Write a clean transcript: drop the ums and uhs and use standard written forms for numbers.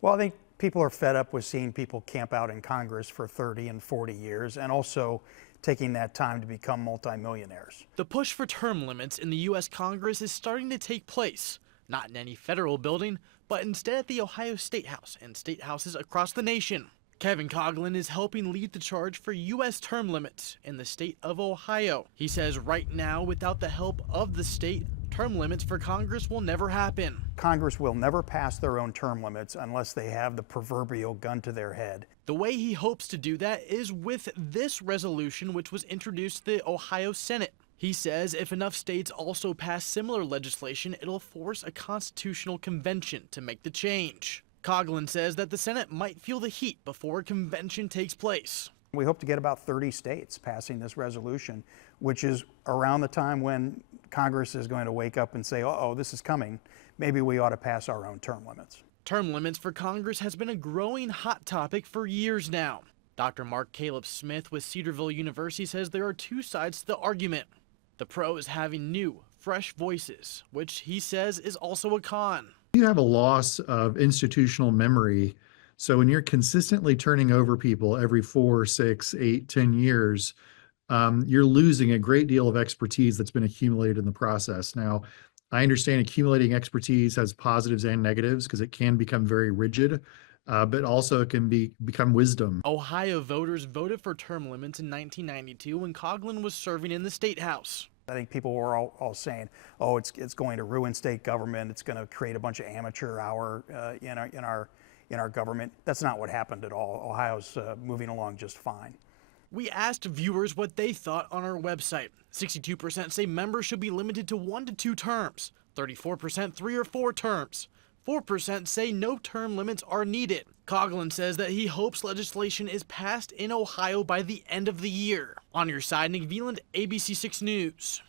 Well, I think people are fed up with seeing people camp out in Congress for 30 and 40 years and also taking that time to become multimillionaires. The push for term limits in the U.S. Congress is starting to take place, not in any federal building, but instead at the Ohio Statehouse and statehouses across the nation. Kevin Coughlin is helping lead the charge for U.S. term limits in the state of Ohio. He says right now, without the help of the state, term limits for Congress will never happen. Congress will never pass their own term limits unless they have the proverbial gun to their head. The way he hopes to do that is with this resolution, which was introduced to the Ohio Senate. He says if enough states also pass similar legislation, it'll force a constitutional convention to make the change. Coughlin says that the Senate might feel the heat before a convention takes place. We hope to get about 30 states passing this resolution, which is around the time when Congress is going to wake up and say, uh-oh, this is coming. Maybe we ought to pass our own term limits. Term limits for Congress has been a growing hot topic for years now. Dr. Mark Caleb Smith with Cedarville University says there are two sides to the argument. The pro is having new, fresh voices, which he says is also a con. You have a loss of institutional memory. So when you're consistently turning over people every 4, 6, 8, 10 years, you're losing a great deal of expertise that's been accumulated in the process. Now, I understand accumulating expertise has positives and negatives because it can become very rigid, but also it can become wisdom. Ohio voters voted for term limits in 1992 when Coughlin was serving in the State House. I think people were all saying, oh, it's going to ruin state government. It's going to create a bunch of amateur hour in our government. That's not what happened at all. Ohio's moving along just fine. We asked viewers what they thought on our website. 62% say members should be limited to 1 to 2 terms, 34% 3 or 4 terms. 4% say no term limits are needed. Coughlin says that he hopes legislation is passed in Ohio by the end of the year. On your side, Nick Veland, ABC 6 News.